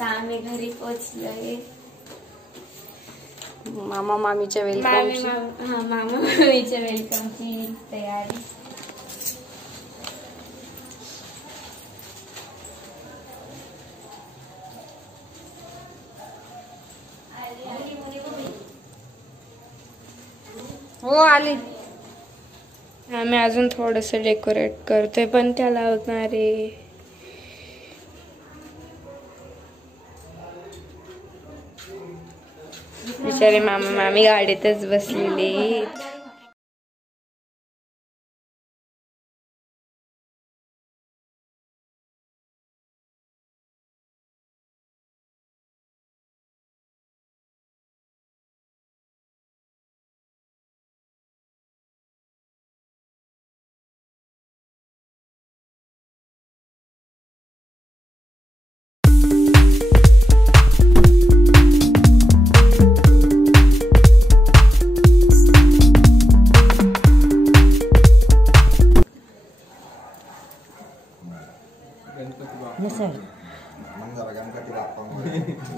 आता आम्ही घरी पोहोचलोय. मामा मामीच्या वेलकम. मामा मामीच्या वेलकमची तयारी. हो आली. आम्ही अजून थोडस डेकोरेट करतोय पण त्याला लावणारे. बिचारे मामा मामी गाडीतच बसलेली.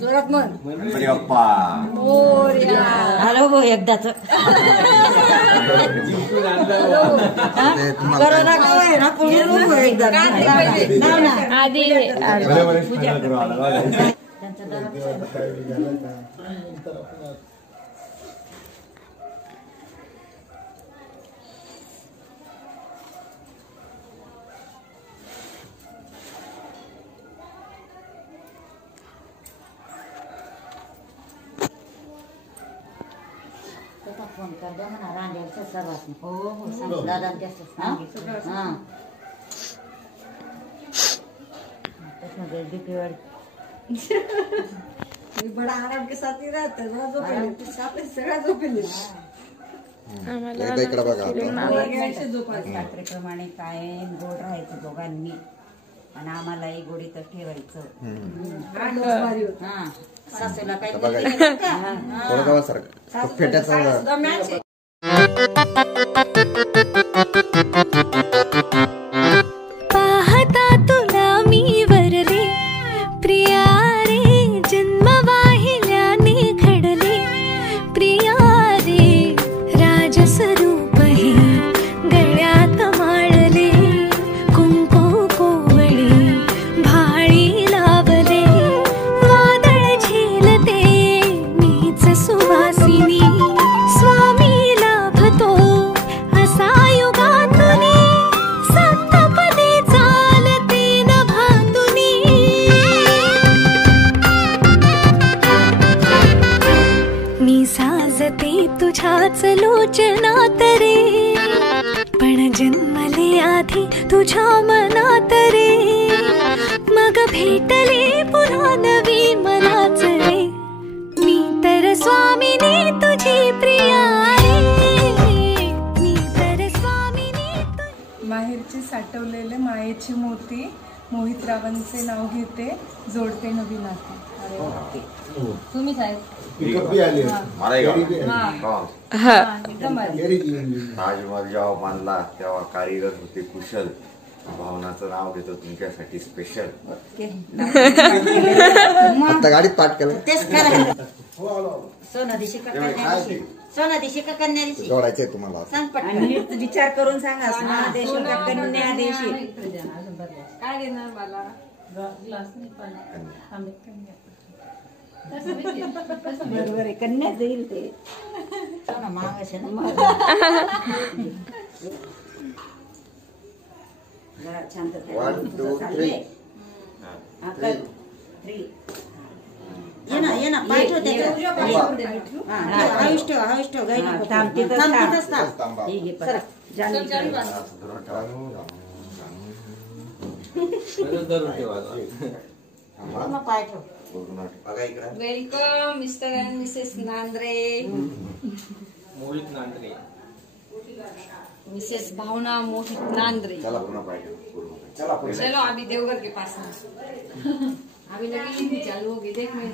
जोरात म्हण. हॅलो भाऊ एकदाच करोना काय ना पुढे एकदा आधी फोन कर दो म्हणा रांड्याचा सर्वात. हो हो सांग दादा त्याच. हा बड़ा आराम के साथ ही रहता है. सगळ्या झोपेल. रात्रीप्रमाणे कायम गोड राहायचं दोघांनी आणि आम्हालाही गोडीतच ठेवायचं. हा सासूला काय पाहता तुला मी वरले प्रिया रे जन्म वाहिल्याने घडले प्रिया रे राजस्वरूप हे गळ्यात माळले कुंकू कोवळे भाळी लावले वादळ झेलते मीच सुवासिनी स्वामी लाभतो असा युगातुनी सप्तपदी चालते नभातुनी मी साजते तुझ्याच लोचनात रे पण जन्मले आधी तुझ्या मनात रे मग भेटले पुन्हा नवी मनाच रे मी तर स्वामिनी तुझी प्रिया रे मी तर स्वामिनी माहेरचे साठवलेले मायेची मोती मोहितरावांचे नाव घेते जोडते नवी नाती. तुम्ही साहेब ताजमहल जेव्हा बांधला तेव्हा कारीगर होते कुशल. भावनाचं नाव घेतो तुमच्यासाठी स्पेशल. आता गाडीत पाठ केलं तेच करायला. सोना दिशी का कन्या दिशी सोना दिशी का कन्या दिशी जोडायचंय तुम्हाला. सांग पटकन विचार करून सांगा. सोना दिशी का कन्या दिशी काय देणार मला बरोबर आहे. कन्या देईल ते सोना महाग असे ना. जरा शांत 1 2 3 ये ना पाय ठेव हळूच ठेव हळूच ठेव गाई नको थांबतीतच थांब. ठीक आहे परत पाय ठेव. Welcome mister and missus Nandre. Mohit Nandre. Missus Bhavana Mohit Nandre. चलो अभी देवघर के पास अभी लगी चालू होगी देख में.